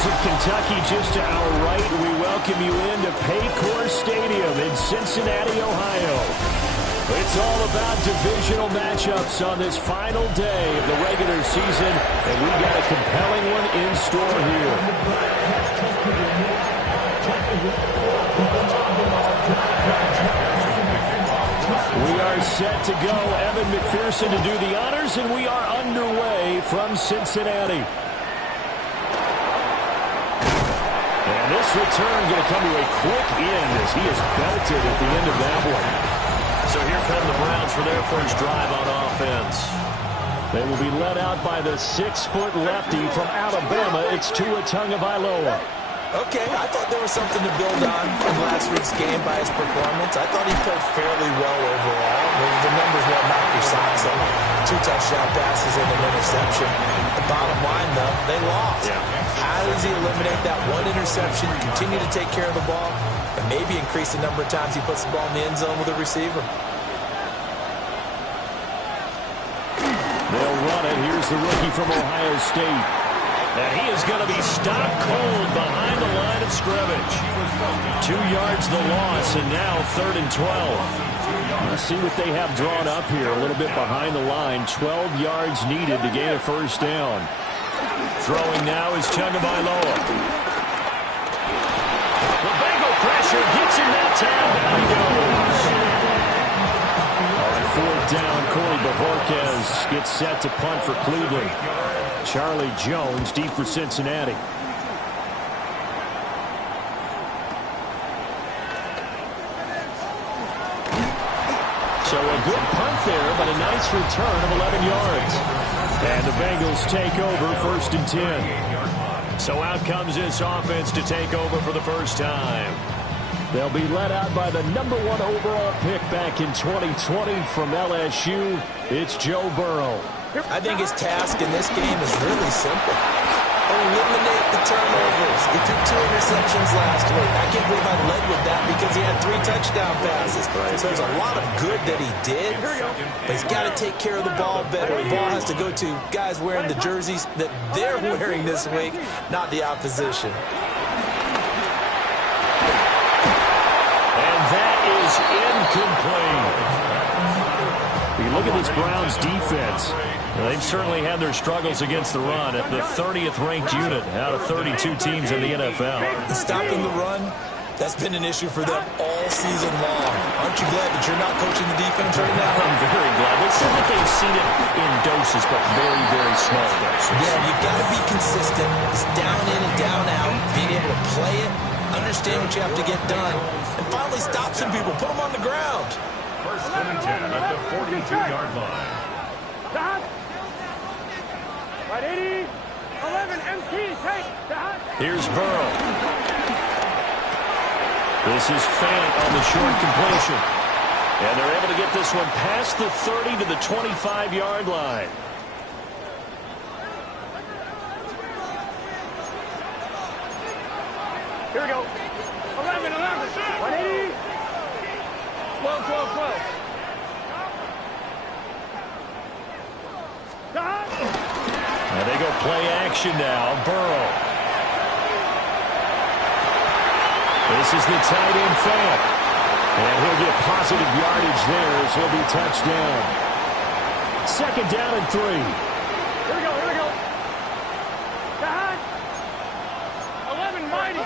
Shores of Kentucky just to our right. We welcome you into Paycor Stadium in Cincinnati, Ohio. It's all about divisional matchups on this final day of the regular season, and we've got a compelling one in store here. We are set to go. Evan McPherson to do the honors, and we are underway from Cincinnati. And this return going to come to a quick end as he is belted at the end of that one. So here come the Browns for their first drive on offense. They will be led out by the 6-foot lefty from Alabama. It's Tua Tagovailoa. Okay, I thought there was something to build on from last week's game by his performance. I thought he played fairly well overall. The numbers won't knock your socks off. 2 touchdown passes and an interception. The bottom line, though, they lost. Yeah. How does he eliminate that one interception, continue to take care of the ball, and maybe increase the number of times he puts the ball in the end zone with a receiver? They'll run it. Here's the rookie from Ohio State. And he is going to be stopped cold behind the line of scrimmage. 2 yards the loss, and now 3rd and 12. Let's see what they have drawn up here. A little bit behind the line. 12 yards needed to gain a first down. Throwing now is Tagovailoa. The Bengal pressure gets him that time. Down he goes. On 4th down, Corey Bojorquez gets set to punt for Cleveland. Charlie Jones deep for Cincinnati. So a good punt there, but a nice return of 11 yards. And the Bengals take over 1st and 10. So out comes this offense to take over for the first time. They'll be led out by the #1 overall pick back in 2020 from LSU. It's Joe Burrow. I think his task in this game is really simple. Eliminate the turnovers. He threw 2 interceptions last week. I can't believe I led with that because he had 3 touchdown passes. So there's a lot of good that he did, but he's got to take care of the ball better. The ball has to go to guys wearing the jerseys that they're wearing this week, not the opposition. And that is incomplete. You look at this Browns defense. They've certainly had their struggles against the run at the 30th ranked unit out of 32 teams in the NFL. Stopping the run, that's been an issue for them all season long. Aren't you glad that you're not coaching the defense right now? I'm very glad. They said that they've seen it in doses, but very, very small doses. Yeah, you've got to be consistent. It's down in and down out. Being able to play it, understand what you have to get done, and finally stop some people. Put them on the ground. 1st and 10 at the 42-yard line. Here's Burrow. This is Fant on the short completion. And they're able to get this one past the 30 to the 25-yard line. Here we go. 11. 180. 12. And they go play action now. Burrow. This is the tight end Fant. And he'll get positive yardage there as he'll be touchdown. 2nd down and 3. Here we go. 11 mighty.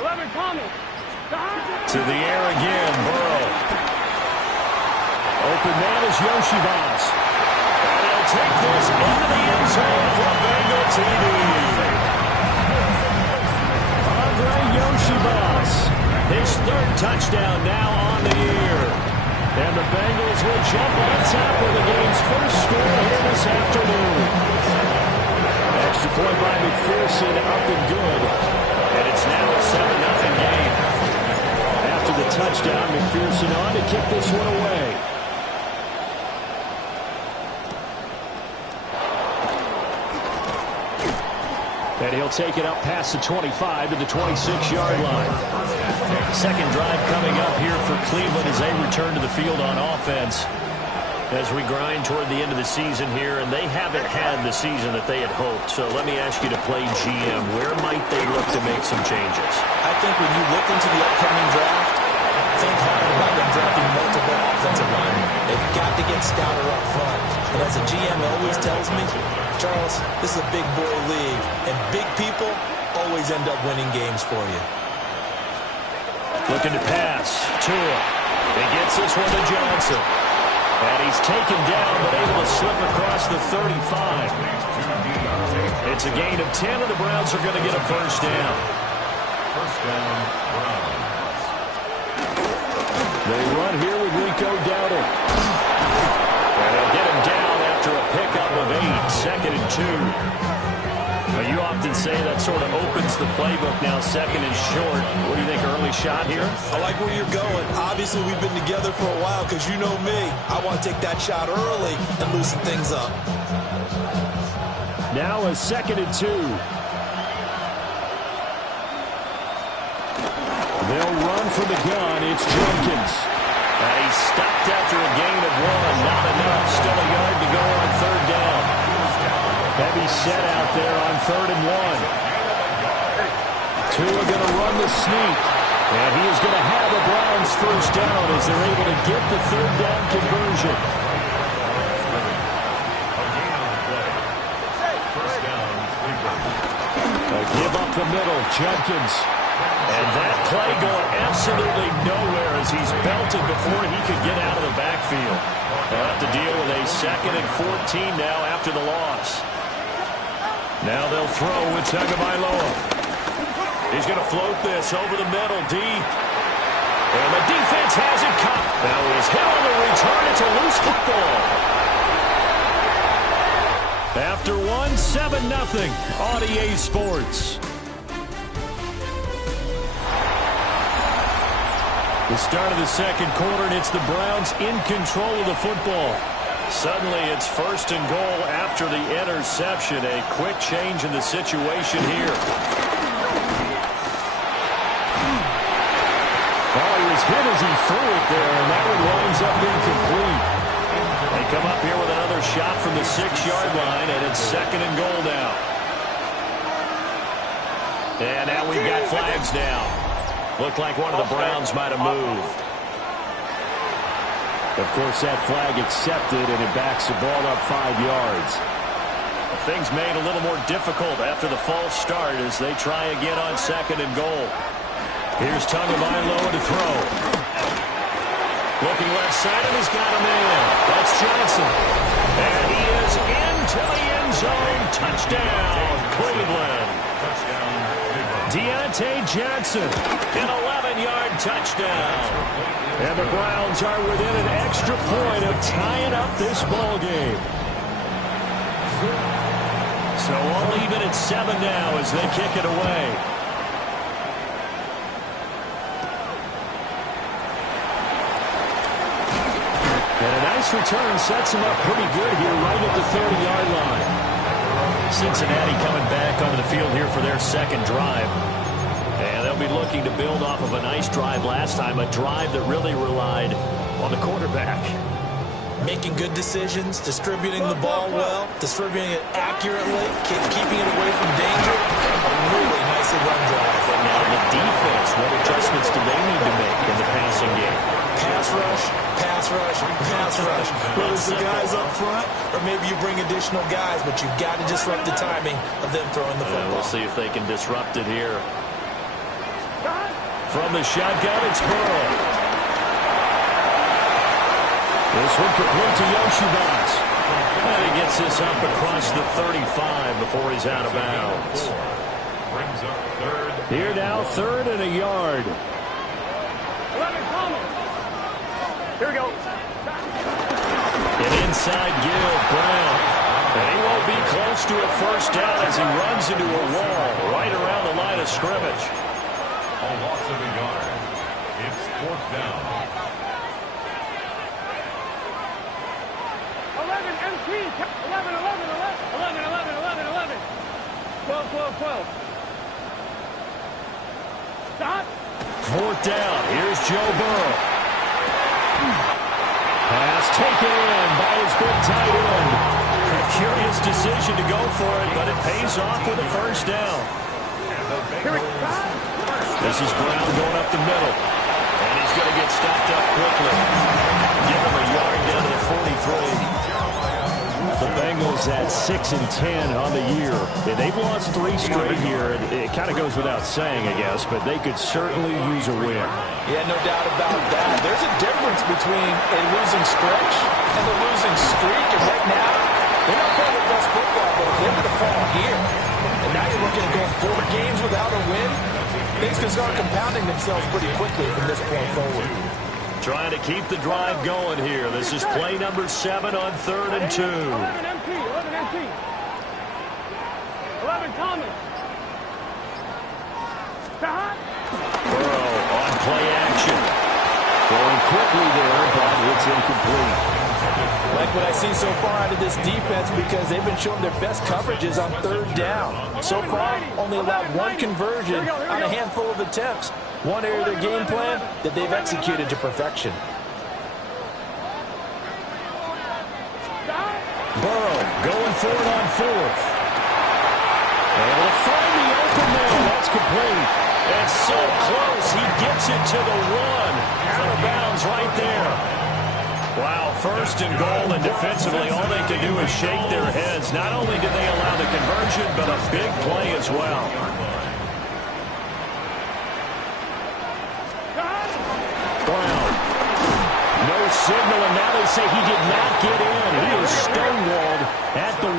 11 Thomas. To the air again, Burrow. Open man is Yoshibas. And he'll take this into the end zone for Bengal TD. Andre Yoshibas. His 3rd touchdown now on the year. And the Bengals will jump on top with the game's first score here this afternoon. Extra point by McPherson, up and good. And it's now a 7-0 game. After the touchdown, McPherson on to kick this one away. And he'll take it up past the 25 to the 26-yard line. 2nd drive coming up here for Cleveland as they return to the field on offense. As we grind toward the end of the season here, and they haven't had the season that they had hoped. So let me ask you to play GM. Where might they look to make some changes? I think when you look into the upcoming draft, think hard about them drafting multiple offensive linemen. They've got to get stouter up front. And as a GM always tells me, Charles, this is a big boy league, and big people always end up winning games for you. Looking to pass. Tua. He gets this one to Johnson. And he's taken down, but able to slip across the 35. It's a gain of 10, and the Browns are going to get a first down. First down, Browns. They run here with Rico Dowdle. And they'll get him down after a pickup of 8, second and 2. Now, you often say that sort of opens the playbook now, second and short. What do you think, early shot here? I like where you're going. Obviously, we've been together for a while because you know me. I want to take that shot early and loosen things up. Now a second and 2. They'll run for the gun. It's Jenkins. And he's stopped after a gain of 1. Not enough. Still a yard to go on third down. Heavy set out there on 3rd and 1. Tua going to run the sneak. And he is going to have a Browns first down as they're able to get the third down conversion. Give up the middle, Jenkins. And that play going absolutely nowhere as he's belted before he could get out of the backfield. They'll have to deal with a second and 14 now after the loss. Now they'll throw with Tagovailoa. He's going to float this over the middle, deep. And the defense has it caught. Now he's hit on the return. It's a loose football. After 1, 7-0 on EA Sports. The start of the second quarter, and it's the Browns in control of the football. Suddenly it's first and goal after the interception. A quick change in the situation here. Oh, he was hit as he threw it there, and that one winds up incomplete. They come up here with another shot from the 6-yard line, and it's second and goal now. And now we've got flags now. Looked like one of the Browns might have moved. Of course, that flag accepted, and it backs the ball up 5 yards. Things made a little more difficult after the false start as they try again on second and goal. Here's Tagovailoa to throw. Looking left side, and he's got him in. That's Johnson. And he is into the end zone. Touchdown, Cleveland. Deontay Johnson. An 11-yard touchdown. And the Browns are within an extra point of tying up this ball game. So all even at 7 now as they kick it away. And a nice return sets him up pretty good here right at the 30-yard line. Cincinnati coming back onto the field here for their second drive. And they'll be looking to build off of a nice drive last time, a drive that really relied on the quarterback. Making good decisions, distributing the ball well, distributing it accurately, keeping it away from danger. A really nicely run drive. Now the defense, what adjustments do they need to make in the passing game? Pass rush, pass rush, pass rush. Whether it's the guys up front or maybe you bring additional guys, but you've got to disrupt the timing of them throwing the football. We'll see if they can disrupt it here. From the shotgun, it's Burrow. This one complete to Yoshibas. And he gets this up across the 35 before he's out of bounds. Brings up third. Here now, 3rd and a yard. 11 coming. Here we go. An inside give, Brown. And he won't be close to a first down as he runs into a wall right around the line of scrimmage. A loss of a yard. It's 4th down. 11, MT. 11, 11, 11. 11, 11, 11, 11. 12, 12, 12. Stop. 4th down. Here's Joe Burrow. Pass taken in by his big tight end. A curious decision to go for it, but it pays off with a first down. This is Brown going up the middle. And he's going to get stopped up quickly. Give him a yard down to the 43. The Bengals at 6-10 on the year. And they've lost 3 straight here. It kind of goes without saying, I guess, but they could certainly use a win. Yeah, no doubt about that. There's a difference between a losing stretch and a losing streak. And right now, they're not playing their best football, but if they're going to fall here, and now you're looking at going 4 games without a win, things can start compounding themselves pretty quickly from this point forward. Trying to keep the drive going here. This is play number 7 on 3rd and 2. 11 MP. 11 MP. 11 Thomas. Burrow on play action. Throwing quickly there, but it's incomplete. Like what I see so far out of this defense because they've been showing their best coverages on 3rd down. So far, only allowed 1 conversion on a handful of attempts. One area of their game plan that they've executed to perfection. Burrow going for it on 4th. Able to find the open man. That's complete. And so close, he gets it to the 1. Out of bounds right there. Wow, 1st and goal, and defensively all they can do is shake their heads. Not only did they allow the conversion, but a big play as well. Brown. No signal, and now they say he did not get in. He is stonewalled at the 1.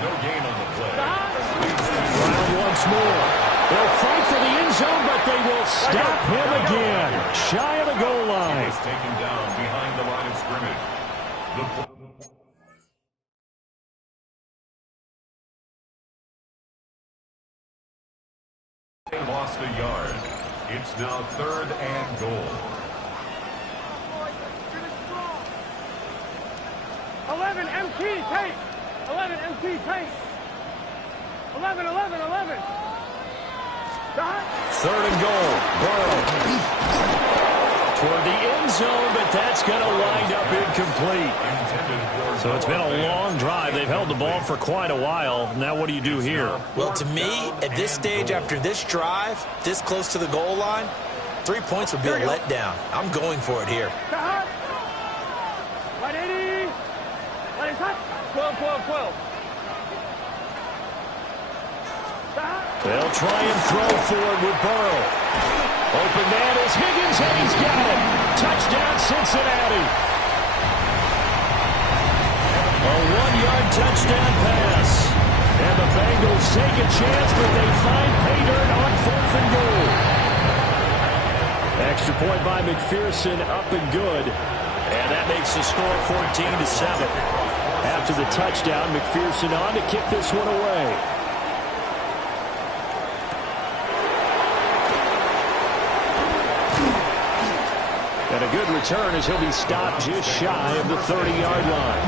No gain on the play. Brown once more. They'll fight for the end zone, but they will stop him again. Shy of the goal line. He's taken down behind the line of scrimmage. They lost a yard. It's now 3rd and goal. 11 MP. Pace. 11 MP. Pace. 11. 3rd and goal. Burrow toward the end zone, but that's going to wind up incomplete. So it's been a long drive. They've held the ball for quite a while. Now what do you do here? Well, to me, at this stage, after this drive, this close to the goal line, 3 points would be a letdown. I'm going for it here. 180. 12. They'll try and throw forward with Burrow. Open man is Higgins, and he's got it. Touchdown, Cincinnati. A 1-yard touchdown pass. And the Bengals take a chance, but they find pay dirt on 4th and goal. Extra point by McPherson, up and good. And that makes the score 14-7. After the touchdown, McPherson on to kick this one away. And a good return as he'll be stopped just shy of the 30-yard line.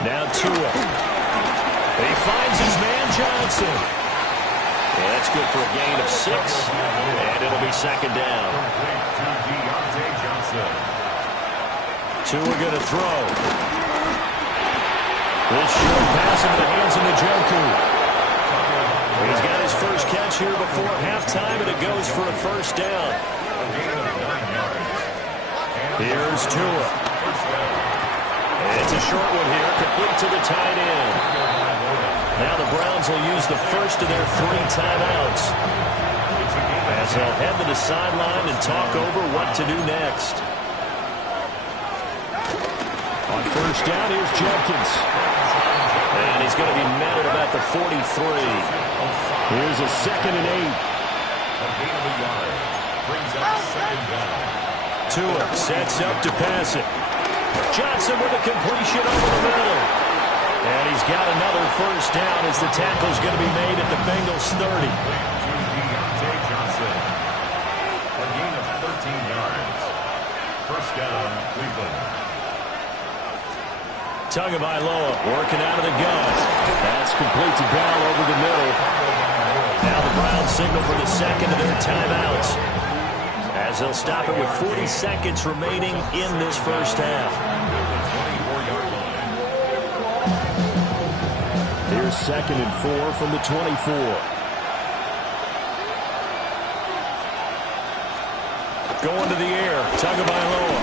Now Tua. He finds his man Johnson. Yeah, that's good for a gain of 6. And it'll be 2nd down. Tua going to throw. This short pass into the hands of Njoku. He's got his first catch here before halftime, and it goes for a first down. Here's Tua. It's a short one here, complete to the tight end. Now the Browns will use the first of their 3 timeouts as they'll head to the sideline and talk over what to do next. On first down, here's Jenkins. And he's going to be met at about the 43. Here's a 2nd and 8. Tua sets up to pass it. Johnson with a completion over the middle. And he's got another first down as the tackle's going to be made at the Bengals 30. A gain of 13 yards. First down, Cleveland. Tagovailoa working out of the gun. That's complete to Bell over the middle. timeout signal for the second of their timeouts, as they'll stop it with 40 seconds remaining in this first half. Here's 2nd and 4 from the 24. Going to the air, Tagovailoa.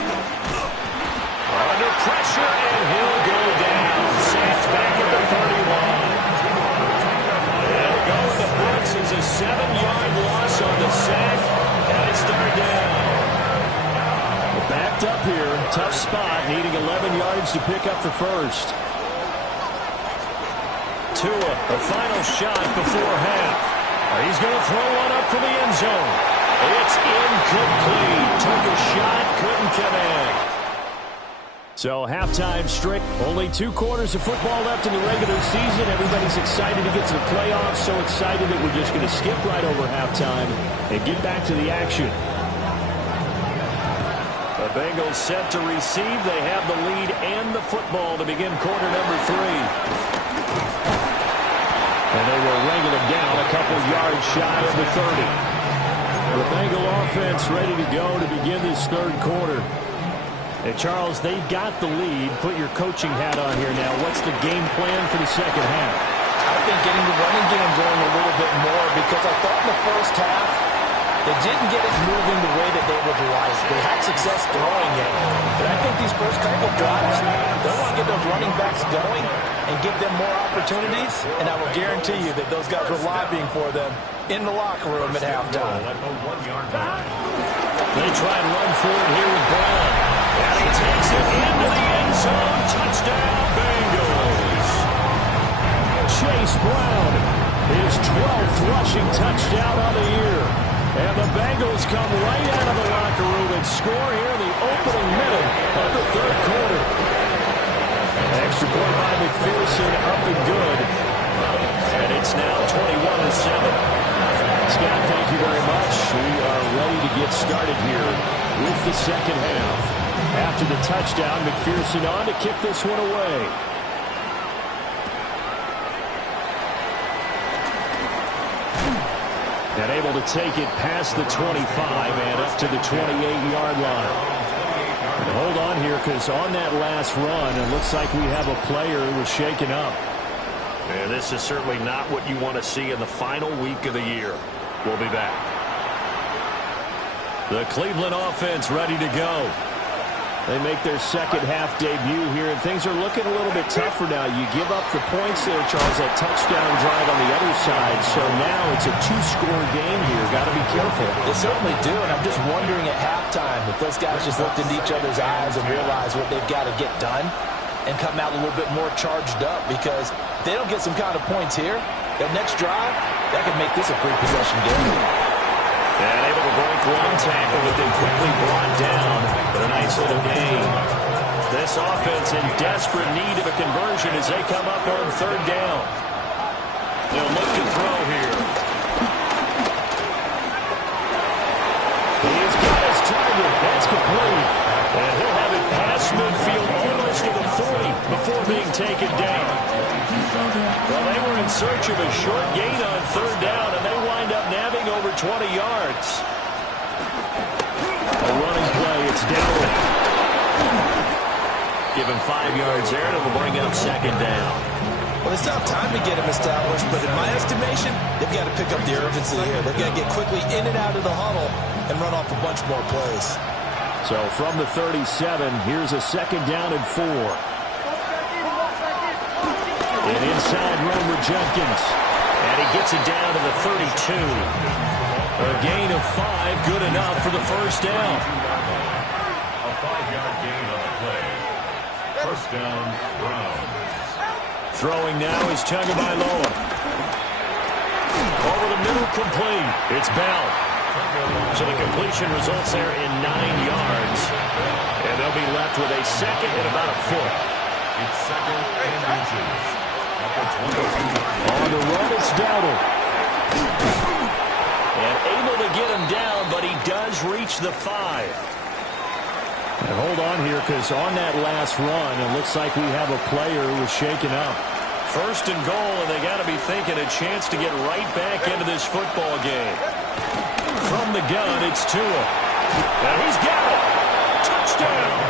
Under pressure, and he'll go down. Sacked back at the 31. And to go with the Brooks is a 7-yard loss on the sack, and it's 3rd down. Backed up here, tough spot, needing 11 yards to pick up the first. Tua, the final shot before half. He's going to throw one up for the end zone. It's incomplete. Took a shot, couldn't connect. So halftime straight. Only 2 quarters of football left in the regular season. Everybody's excited to get to the playoffs. So excited that we're just going to skip right over halftime and get back to the action. The Bengals set to receive. They have the lead and the football to begin quarter number 3. And they will wrangle it down a couple yards shy of the 30. The Bengal offense ready to go to begin this 3rd quarter. And Charles, they've got the lead. Put your coaching hat on here now. What's the game plan for the second half? I think getting the running game going a little bit more, because I thought in the first half they didn't get it moving the way that they would like. They had success throwing it. But I think these first couple of drives, they want to get those running backs going and give them more opportunities. And I will guarantee you that those guys were lobbying for them in the locker room at halftime. They try and run forward here with Brown. And he takes it into the end zone. Touchdown, Bengals. Chase Brown, his 12th rushing touchdown on the year. And the Bengals come right out of the locker room and score here in the opening minute of the 3rd quarter. Extra point by McPherson, up and good. And it's now 21-7. Scott, thank you very much. We are ready to get started here with the second half. After the touchdown, McPherson on to kick this one away. And able to take it past the 25 and up to the 28-yard line. And hold on here, because on that last run, it looks like we have a player who was shaken up. And this is certainly not what you want to see in the final week of the year. We'll be back. The Cleveland offense ready to go. They make their second half debut here, and things are looking a little bit tougher now. You give up the points there, Charles, that touchdown drive on the other side. So now it's a 2-score game here. Got to be careful. They certainly do, and I'm just wondering at halftime if those guys just looked into each other's eyes and realized what they've got to get done and come out a little bit more charged up, because if they don't get some kind of points here, that next drive, that could make this a free possession game. And able to break one tackle, but then quickly brought down with a nice little gain. This offense in desperate need of a conversion as they come up on 3rd down. They'll look to throw here. He's got his target. That's complete. And he'll have it past midfield almost to the 40 before being taken down. Well, they were in search of a short gain on 3rd down, and they wind up nabbing over 20 yards. A running play. It's Dowling. Give him 5 yards there, and it will bring up 2nd down. Well, it's not time to get him established, but in my estimation, they've got to pick up the urgency here. They've got to get quickly in and out of the huddle and run off a bunch more plays. So from the 37, here's a 2nd down and 4. And inside Romer Jenkins. And he gets it down to the 32. A gain of 5, good enough for the first down. A 5-yard gain on the play. First down, Brown. Throwing now is Tagovailoa. Over the middle, complete. It's Bell. So the completion results there in 9 yards. And they'll be left with a 2nd and about a foot. It's 2nd and inches. On the run, it's Dowdle. And able to get him down, but he does reach the 5. And hold on here, because on that last run, it looks like we have a player who was shaken up. 1st and goal, and they got to be thinking a chance to get right back into this this football game. From the gun, it's Tua. And he's got it. Touchdown.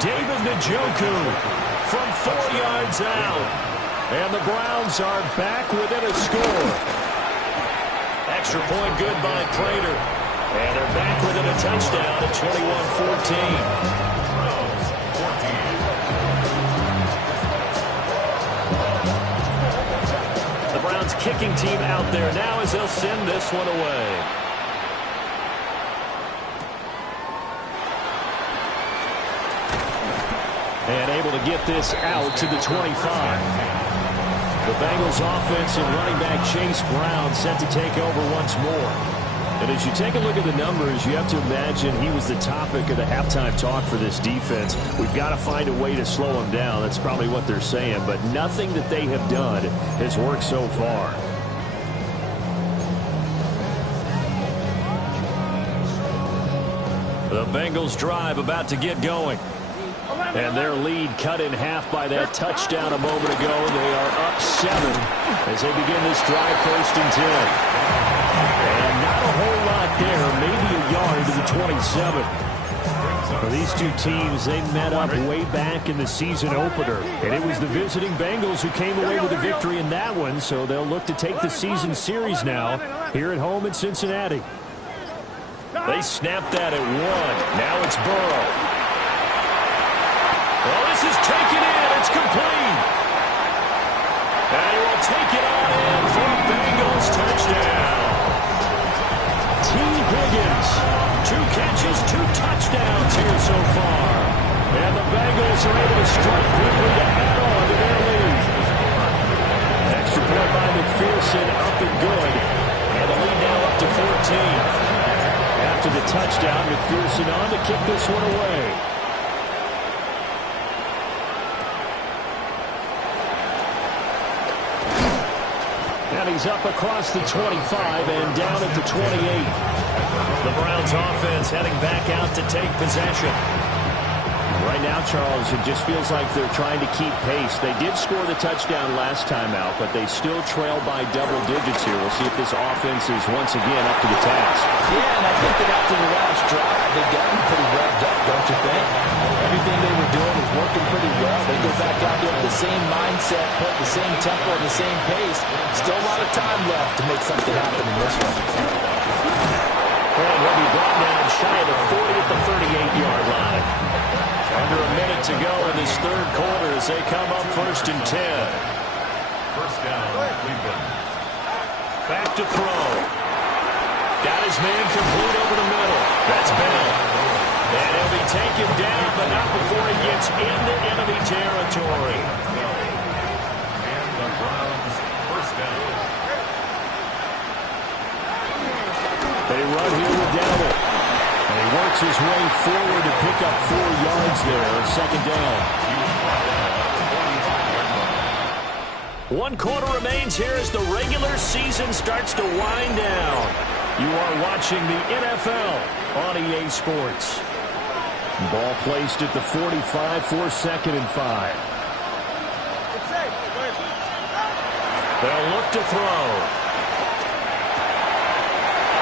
David Njoku from 4 yards out. And the Browns are back within a score. Extra point good by Prater. And they're back within a touchdown at 21-14. Browns kicking team out there now as they'll send this one away. And able to get this out to the 25. The Bengals offense and running back Chase Brown set to take over once more. And as you take a look at the numbers, you have to imagine he was the topic of the halftime talk for this defense. We've got to find a way to slow him down. That's probably what they're saying. But nothing that they have done has worked so far. The Bengals drive about to get going. And their lead cut in half by that touchdown a moment ago. They are up 7 as they begin this drive 1st and 10. And not a whole lot there, maybe a yard to the 27. Well, these two teams, they met up way back in the season opener. And it was the visiting Bengals who came away with a victory in that one, so they'll look to take the season series now here at home in Cincinnati. They snapped that at 1. Now it's Burrow. Well, this is taken in. It's complete. And he will take it on in for a Bengals touchdown. T. Higgins, 2 catches, 2 touchdowns here so far. And the Bengals are able to strike quickly to add on to their lead. Extra point by McPherson, up and good. And the lead now up to 14. After the touchdown, McPherson on to kick this one away. And he's up across the 25 and down at the 28. The Browns offense heading back out to take possession. Right now, Charles, it just feels like they're trying to keep pace. They did score the touchdown last time out, but they still trail by double digits here. We'll see if this offense is once again up to the task. Yeah, and I think that after the last drive, they've gotten pretty revved up, don't you think? Everything they were doing was working pretty well. They go back out there with the same mindset, put the same tempo, and the same pace. Still a lot of time left to make something happen in this one. And he'll be brought down shy of the 40 at the 38-yard line. Under a minute to go in this third quarter as they come up 1st and 10. First down, Cleveland. Back to throw. Got his man complete over the middle. That's Bell. And he'll be taken down, but not before he gets into enemy territory. And the Browns, first down. They run here with Dowdle. And he works his way forward to pick up 4 yards there on 2nd down. 1 quarter remains here as the regular season starts to wind down. You are watching the NFL on EA Sports. Ball placed at the 45 for 2nd and 5. They'll look to throw.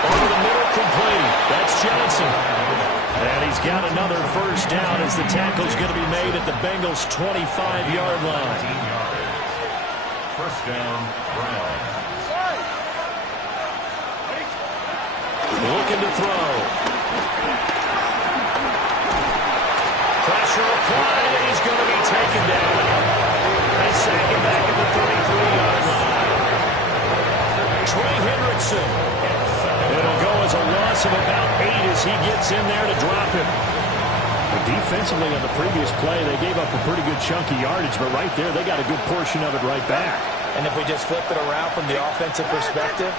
Over the middle, complete. That's Johnson. And he's got another first down as the tackle's going to be made at the Bengals' 25-yard line. First down, Browns. Looking to throw. Pressure applied, and he's going to be taken down. They sack him back at the 33-yard line. Trey Hendrickson. It'll go as a loss of about 8 as he gets in there to drop him. Defensively on the previous play, they gave up a pretty good chunk of yardage, but right there, they got a good portion of it right back. And if we just flip it around from the offensive perspective,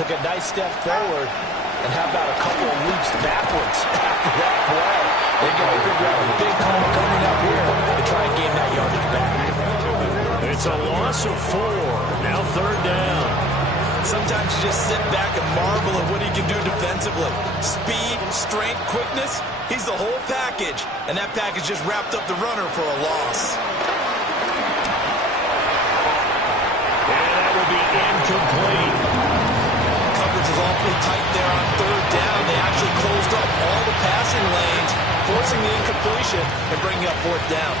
took a nice step forward, and how about a couple of leaps backwards after that play? They got to figure out a big call coming up here to try and gain that yardage back. It's a loss of 4. Now 3rd down. Sometimes you just sit back and marvel at what he can do defensively. Speed, strength, quickness, he's the whole package. And that package just wrapped up the runner for a loss. And that will be incomplete. awfully tight there on third down. They actually closed up all the passing lanes, forcing the incompletion and bringing up fourth down.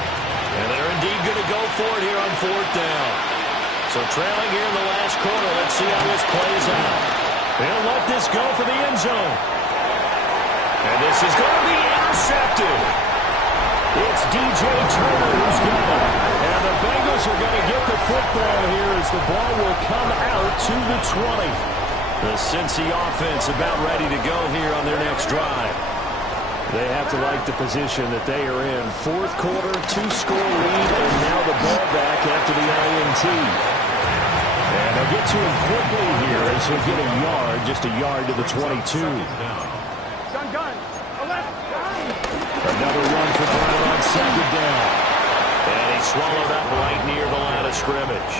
And they're indeed going to go for it here on fourth down. So trailing here in the last quarter. Let's see how this plays out. They'll let this go for the end zone. And this is going to be intercepted. It's DJ Turner who's got it. And the Bengals are going to get the football here as the ball will come out to the 20. The Cincy offense about ready to go here on their next drive. They have to like the position that they are in. Fourth quarter, 2-score lead, and now the ball back after the INT. And they'll get to him quickly here as he'll get a yard, just a yard to the 22. Another run for Brown on second down. And he swallowed up right near the line of scrimmage.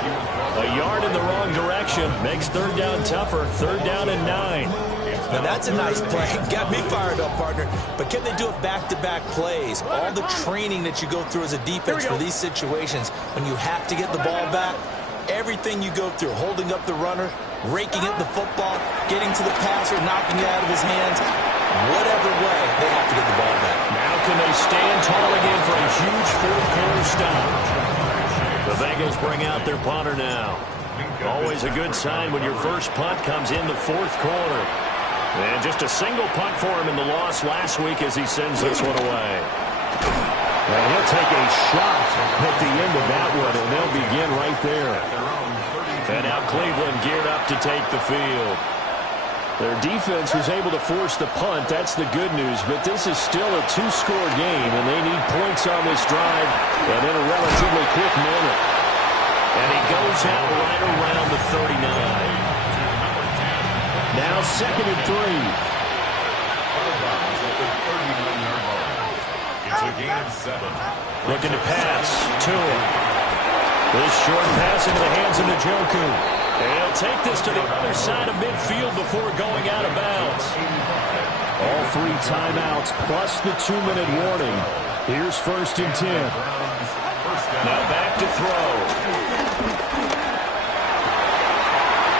A yard in the wrong direction makes third down tougher. Third down and 9. Now that's a nice play. Got me fired up, partner. But can they do it back-to-back plays? All the training that you go through as a defense for these situations, when you have to get the ball back, everything you go through, holding up the runner, raking at the football, getting to the passer, knocking it out of his hands, whatever way, they have to get the ball back. Now can they stand tall again for a huge fourth-quarter stop? The Bengals bring out their punter now. Always a good sign when your first punt comes in the fourth quarter. And just a single punt for him in the loss last week as he sends this one away. And he'll take a shot at the end of that one, and they'll begin right there. And now Cleveland geared up to take the field. Their defense was able to force the punt. That's the good news. But this is still a 2-score game, and they need points on this drive and in a relatively quick manner. And he goes out right around the 39. Now second and 3. It's a gain of 7. Looking to pass to him. This short pass into the hands of Njoku. And he'll take this to the other side of midfield before going out of bounds. All 3 timeouts plus the 2-minute warning. Here's first and 10. Now back to throw.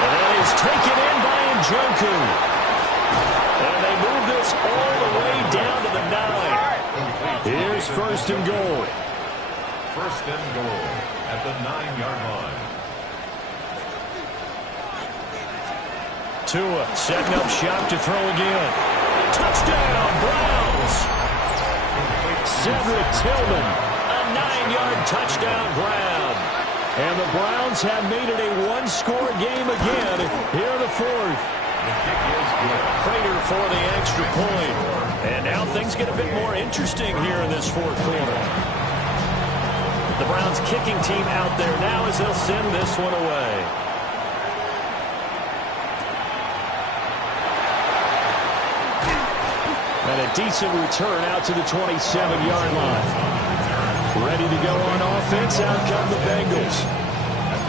And that is taken in by Njoku. And they move this all the way down to the 9. Here's first and goal. First and goal at the 9-yard line. Tua setting up shop to throw again. Touchdown, Browns. Cedric Tillman, a 9-yard touchdown grab. And the Browns have made it a 1-score game again here in the fourth. Prater for the extra point. And now things get a bit more interesting here in this fourth quarter. The Browns kicking team out there now as they'll send this one away. And a decent return out to the 27-yard line. Ready to go on offense. Out come the Bengals.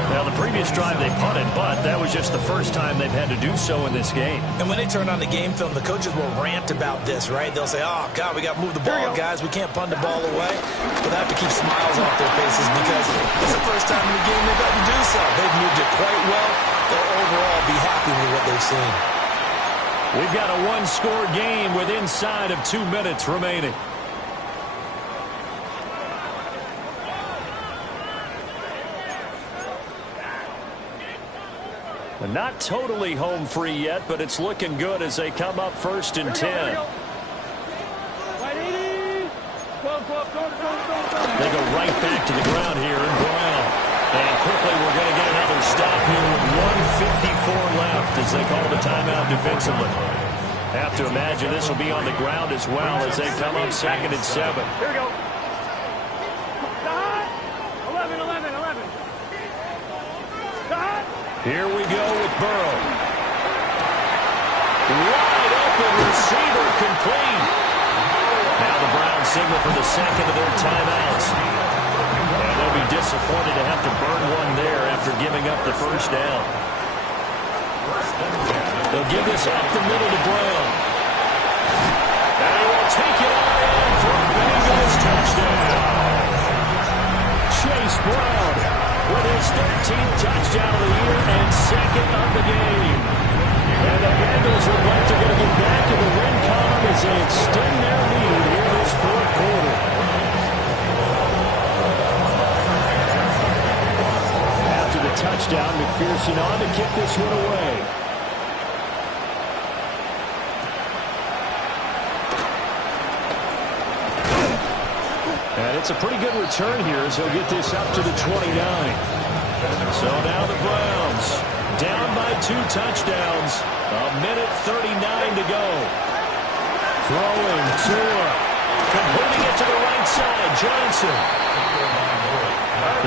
Now, the previous drive they punted, but that was just the first time they've had to do so in this game. And when they turn on the game film, the coaches will rant about this, right? They'll say, oh, God, we got to move the ball, guys. We can't punt the ball away. But they have to keep smiles off their faces because it's the first time in the game they've had to do so. They've moved it quite well. They'll overall be happy with what they've seen. We've got a 1-score game with inside of 2 minutes remaining. Not totally home free yet, but it's looking good as they come up first and 10. They go right back to the ground here in Brown. And quickly we're going to get another stop here with 1:54 left as they call the timeout defensively. Have to imagine this will be on the ground as well as they come up second and 7. Here we go. 11. Here we go with Burrow. Wide open receiver complete. Now the Browns signal for the second of their timeouts. And they'll be disappointed to have to burn one there after giving up the first down. They'll give this up the middle to Brown. And he will take it all in for a Bengals touchdown. Chase Brown with his 13th touchdown of the year and second of the game. And the person on to kick this one away. And it's a pretty good return here as he'll get this up to the 29. So now the Browns down by 2 touchdowns. A minute 39 to go. Throwing Tua. Completing it to the right side. Johnson.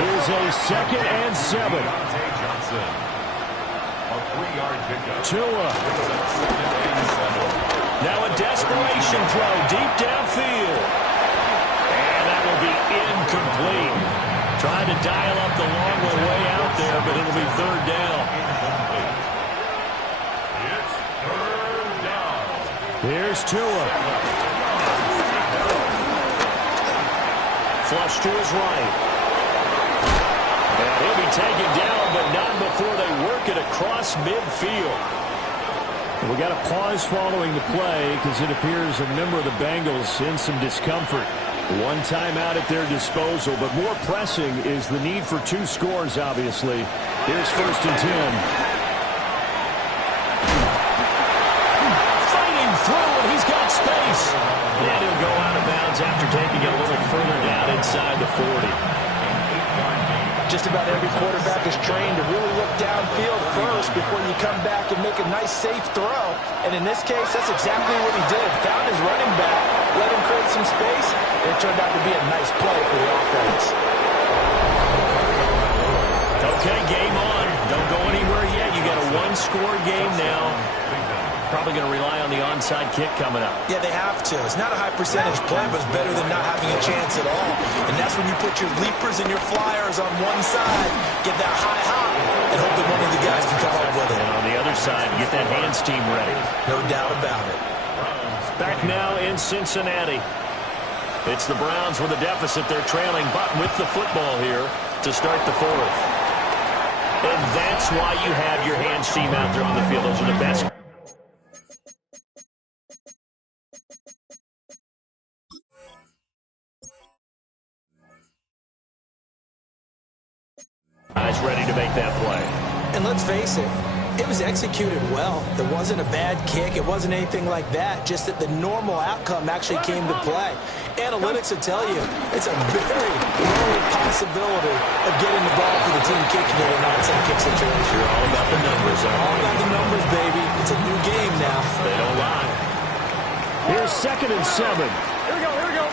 Here's a 2nd and 7. Tua. Now a desperation throw deep downfield. And that will be incomplete. Trying to dial up the long way out there, but it'll be 3rd down. It's 3rd down. Here's Tua. Flush to his right. And he'll be taken down, but not before they work it across midfield. We got a pause following the play because it appears a member of the Bengals in some discomfort. 1 timeout at their disposal, but more pressing is the need for 2 scores, obviously. Here's 1st and 10. Fighting through, and he's got space. And he'll go out of bounds after taking it a little further down inside the 40. Just about every quarterback is trained to really look downfield first before you come back and make a nice, safe throw. And in this case, that's exactly what he did. Found his running back, let him create some space, and it turned out to be a nice play for the offense. Okay, game on. Don't go anywhere yet. You got a 1-score game now. Probably going to rely on the onside kick coming up. Yeah, they have to. It's not a high percentage play, but it's better than not having a chance at all. And that's when you put your leapers and your flyers on one side, get that high hop, and hope that one of the guys can come up with it. And on the other side, get that hands team ready. No doubt about it. Back now in Cincinnati. It's the Browns with a deficit. They're trailing, but with the football here to start the 4th. And that's why you have your hands team out there on the field. Those are the best. Guys ready to make that play. And let's face it, it was executed well. It wasn't a bad kick. It wasn't anything like that. Just that the normal outcome actually came to play. Analytics will tell you it's a very low possibility of getting the ball for the team kicking it in an onside kick situation. You're all about the numbers, all about the numbers, baby. It's a new game now. They don't lie. Here's 2nd and 7. Here we go, here we go.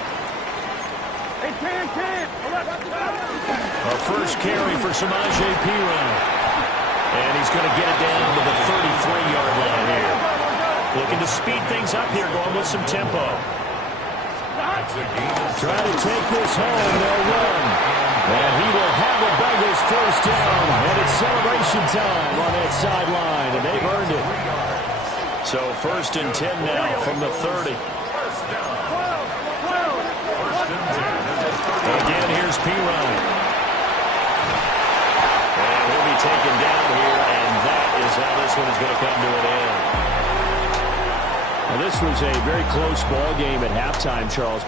Hey, 10. A first carry for Samaje Perine. And he's going to get it down to the 33-yard line here. Looking to speed things up here, going with some tempo. Try to take this home, they'll run. And he will have the Bengals 1st down. And it's celebration time on that sideline, and they've earned it. So 1st and 10 now from the 30. Again, here's Perine. And he'll be taken down here, and that is how this one is going to come to an end. Well, this was a very close ball game at halftime, Charles.